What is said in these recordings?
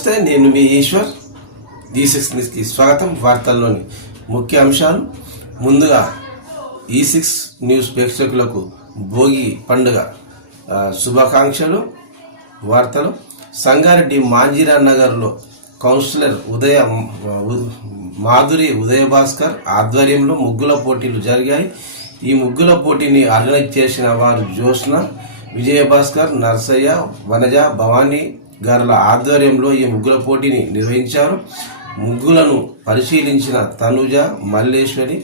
నమస్తే, నేను మీ ఈశ్వర్. E6 న్యూస్కి స్వాగతం. వార్తల్లోని ముఖ్య అంశాలు. ముందుగా E6 న్యూస్ ప్రేక్షకులకు భోగి పండుగ శుభాకాంక్షలు. వార్తలు. సంగారెడ్డి మాంజీరా నగర్లో కౌన్సిలర్ మాధురి ఉదయభాస్కర్ ఆధ్వర్యంలో ముగ్గుల పోటీలు జరిగాయి. ఈ ముగ్గుల పోటీని ఆర్గనైజ్ చేసిన వారు జ్యోత్స్న, విజయభాస్కర్, నర్సయ్య, వనజ, భవానీ గారుల ఆధ్వర్యంలో ఈ ముగ్గుల పోటీని నిర్వహించారు. ముగ్గులను పరిశీలించిన తనుజ, మల్లేశ్వరి,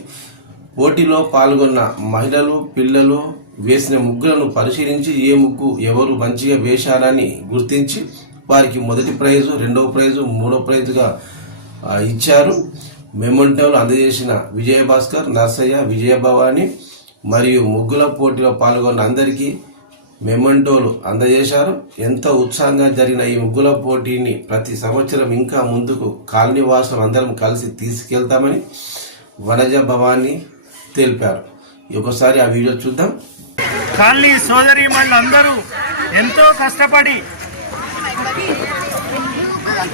పోటీలో పాల్గొన్న మహిళలు, పిల్లలు వేసిన ముగ్గులను పరిశీలించి ఏ ముగ్గు ఎవరు మంచిగా వేశారని గుర్తించి వారికి మొదటి ప్రైజు, రెండవ ప్రైజు, మూడవ ప్రైజుగా ఇచ్చారు. మెమోంటోలు అందజేసిన విజయభాస్కర్, నర్సయ్య, విజయభవాని మరియు ముగ్గుల పోటీలో పాల్గొన్న అందరికీ మెమోంటోలు అందజేశారు. ఎంతో ఉత్సాహంగా జరిగిన ఈ ముగ్గుల పోటీని ప్రతి సంవత్సరం ఇంకా ముందుకు కాలనీ వాసులు అందరం కలిసి తీసుకెళ్తామని వనజ, భవాని తెలిపారు. ఒకసారి ఆ వీడియో చూద్దాం. కాలనీ సోదరీమణులందరూ ఎంతో కష్టపడి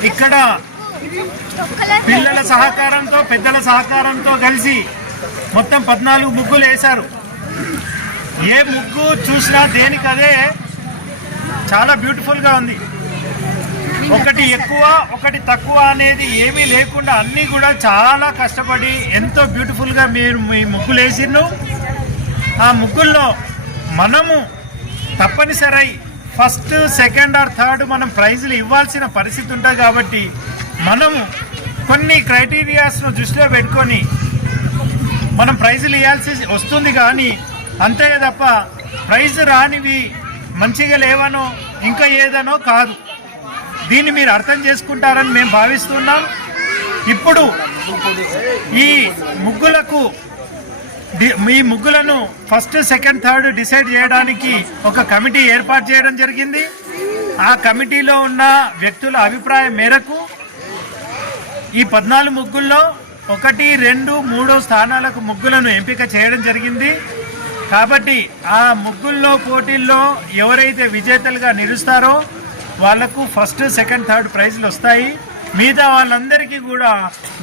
ఇక్కడ పిల్లల సహకారంతో, పెద్దల సహకారంతో కలిసి మొత్తం 14 ముగ్గులు వేశారు. ఏ ముగ్గు చూసినా దేనికదే చాలా బ్యూటిఫుల్గా ఉంది. ఒకటి ఎక్కువ, ఒకటి తక్కువ అనేది ఏమీ లేకుండా అన్నీ కూడా చాలా కష్టపడి ఎంతో బ్యూటిఫుల్గా మీరు మీ ముగ్గులు వేసిర్రు. ఆ ముగ్గుల్లో మనము తప్పనిసరి ఫస్ట్, సెకండ్ ఆర్ థర్డ్ మనం ప్రైజులు ఇవ్వాల్సిన పరిస్థితి ఉంటుంది. కాబట్టి మనము కొన్ని క్రైటీరియాస్ను దృష్టిలో పెట్టుకొని మనం ప్రైజులు ఇవ్వాల్సి వస్తుంది. కానీ అంతే తప్ప ప్రైజ్ రానివి మంచిగా లేవనో ఇంకా ఏదనో కాదు. దీన్ని మీరు అర్థం చేసుకుంటారని మేము భావిస్తున్నాం. ఇప్పుడు ఈ ముగ్గులను ఫస్ట్, సెకండ్, థర్డ్ డిసైడ్ చేయడానికి ఒక కమిటీ ఏర్పాటు చేయడం జరిగింది. ఆ కమిటీలో ఉన్న వ్యక్తుల అభిప్రాయం మేరకు ఈ 14 ముగ్గుల్లో 1, 2, 3 స్థానాలకు ముగ్గులను ఎంపిక చేయడం జరిగింది. కాబట్టి ఆ ముగ్గుల్లో పోటీల్లో ఎవరైతే విజేతలుగా నిలుస్తారో వాళ్లకు ఫస్ట్, సెకండ్, థర్డ్ ప్రైజులు వస్తాయి. మిగతా వాళ్ళందరికీ కూడా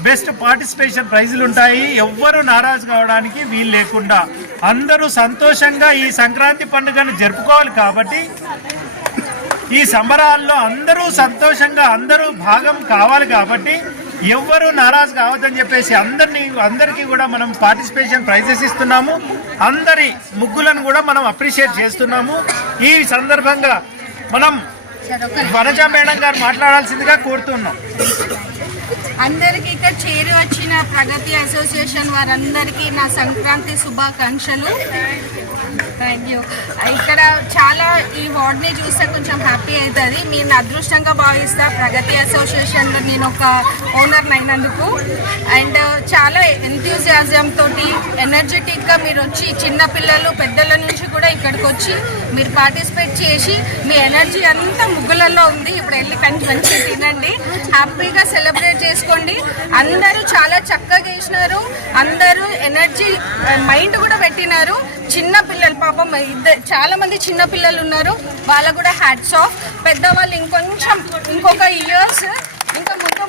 బెస్ట్ పార్టిసిపేషన్ ప్రైజులు ఉంటాయి. ఎవ్వరూ నారాజు కావడానికి వీలు లేకుండా అందరూ సంతోషంగా ఈ సంక్రాంతి పండుగను జరుపుకోవాలి. కాబట్టి ఈ సంబరాల్లో అందరూ సంతోషంగా అందరూ భాగం కావాలి. కాబట్టి ఎవ్వరూ నారాజు కావద్దని చెప్పేసి అందరికీ కూడా మనం పార్టిసిపేషన్ ప్రైజెస్ ఇస్తున్నాము. అందరి ముగ్గులను కూడా మనం అప్రిషియేట్ చేస్తున్నాము. ఈ సందర్భంగా మనం వనజ మేడం గారు మాట్లాడాల్సిందిగా కోరుతున్నాం. అందరికీ ఇక్కడ చేరి వచ్చిన ప్రగతి అసోసియేషన్ వారందరికీ నా సంక్రాంతి శుభాకాంక్షలు. Thank you. ఇక్కడ చాలా ఈ వార్డ్ని చూస్తే కొంచెం హ్యాపీ అవుతుంది. నేను అదృష్టంగా భావిస్తా ప్రగతి అసోసియేషన్లో నేను ఒక ఓనర్ అయినందుకు. అండ్ చాలా ఎంథ్యూజియాజం తోటి ఎనర్జెటిక్గా మీరు వచ్చి చిన్నపిల్లలు, పెద్దల నుంచి కూడా ఇక్కడికి వచ్చి మీరు పార్టిసిపేట్ చేసి మీ ఎనర్జీ అంతా ముగ్గులలో ఉంది. ఇప్పుడు వెళ్ళి మంచిగా తినండి, హ్యాపీగా సెలబ్రేట్ చేసుకోండి. అందరూ చాలా చక్కగా చేసినారు. అందరూ ఎనర్జీ మైండ్ కూడా పెట్టినారు. చిన్న పిల్లలు పాపం చాలా మంది చిన్న పిల్లలు ఉన్నారు, వాళ్ళకు కూడా హ్యాట్స్ ఆఫ్. పెద్దవాళ్ళు ఇంకొక ఇయర్స్ ఇంకా ముందు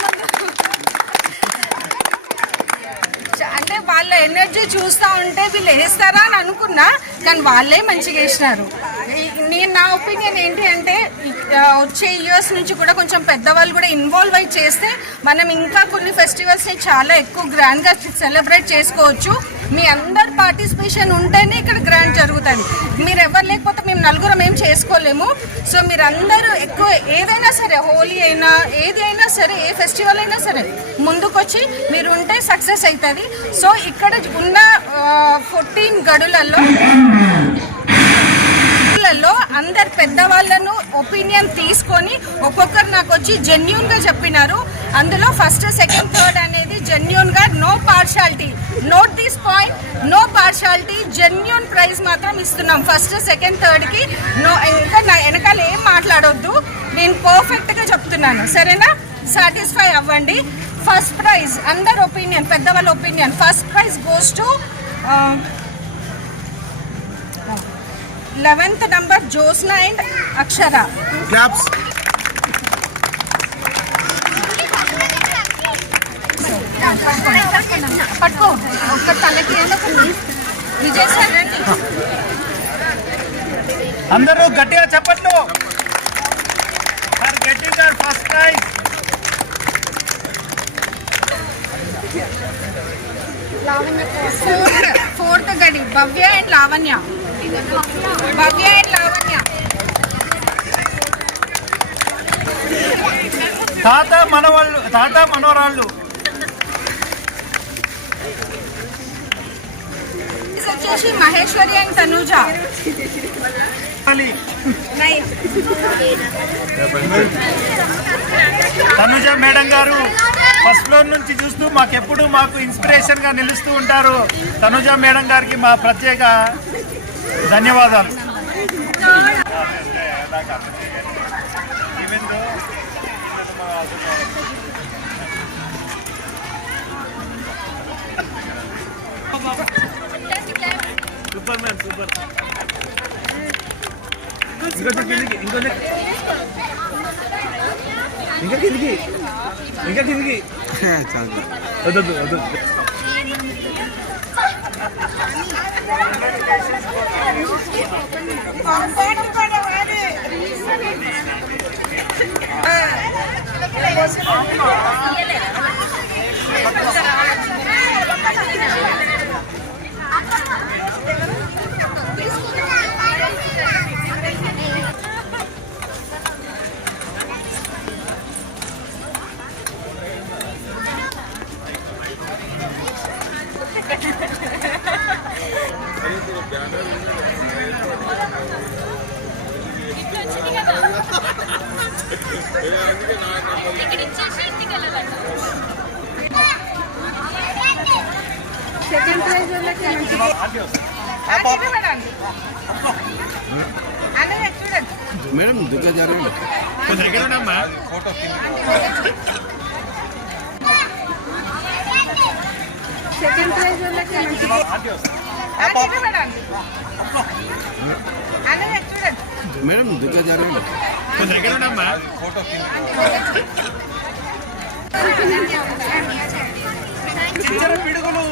అంటే వాళ్ళ ఎనర్జీ చూస్తూ ఉంటే వీళ్ళు వేస్తారా అని అనుకున్నా, కానీ వాళ్ళే మంచిగా వేసినారు. నా ఒపీనియన్ ఏంటి అంటే వచ్చే ఇయర్స్ నుంచి కూడా కొంచెం పెద్దవాళ్ళు కూడా ఇన్వాల్వ్ అయి చేస్తే మనం ఇంకా కొన్ని ఫెస్టివల్స్ని చాలా ఎక్కువ గ్రాండ్గా సెలబ్రేట్ చేసుకోవచ్చు. మీ అందరు పార్టిసిపేషన్ ఉంటేనే ఇక్కడ గ్రాండ్ జరుగుతుంది. మీరు ఎవరు లేకపోతే మేము నలుగురం ఏం చేసుకోలేము. సో మీరందరూ ఎక్కువ ఏదైనా సరే, హోలీ అయినా ఏది అయినా సరే, ఏ ఫెస్టివల్ అయినా సరే ముందుకొచ్చి మీరు ఉంటే సక్సెస్ అవుతుంది. సో ఇక్కడ ఉన్న 14 గడులలో అందరు పెద్దవాళ్ళను ఒపీనియన్ తీసుకొని ఒక్కొక్కరు నాకు వచ్చి జెన్యూన్గా చెప్పినారు. అందులో ఫస్ట్, సెకండ్, థర్డ్ అనేది జెన్యూన్గా, no partiality. Note this point, no partiality, genuine prize మాత్రం ఇస్తున్నాం ఫస్ట్, సెకండ్, థర్డ్కి. ఇంకా నా వెనకాల ఏం మాట్లాడొద్దు, నేను పర్ఫెక్ట్గా చెప్తున్నాను, సరేనా? సాటిస్ఫై అవ్వండి. ఫస్ట్ ప్రైజ్ అందరు ఒపీనియన్, పెద్దవాళ్ళ opinion, first prize goes to 11th number Josna and Akshara. Claps. పట్టుకో ఒక్క తలకి విజయ్ సార్ రండి. అందరూ గట్టిగా చెప్పట్లు. Getting their first prize. Fourth గడి భవ్య అండ్ లావణ్య. భవ్య అండ్ లావణ్య. తాత మనవరాళ్ళు. ఇది వచ్చేసి మహేశ్వరి అండ్ తనుజ. తనుజ మేడం గారు ఫస్ట్ ఫ్లోర్ నుంచి చూస్తూ మాకు ఇన్స్పిరేషన్ గా నిలుస్తూ ఉంటారు. తనుజ మేడం గారికి మా ప్రత్యేక ధన్యవాదాలు. Super man, super. ఇంకా కిందికి వద్దు. సెకండ్ ప్రైజ్ వాళ్ళకి మేడం దుర్గా జరగండి. సెకండ్ ప్రైజ్ వాళ్ళకి మేడం దుర్గా జరగండి. పిడుగులు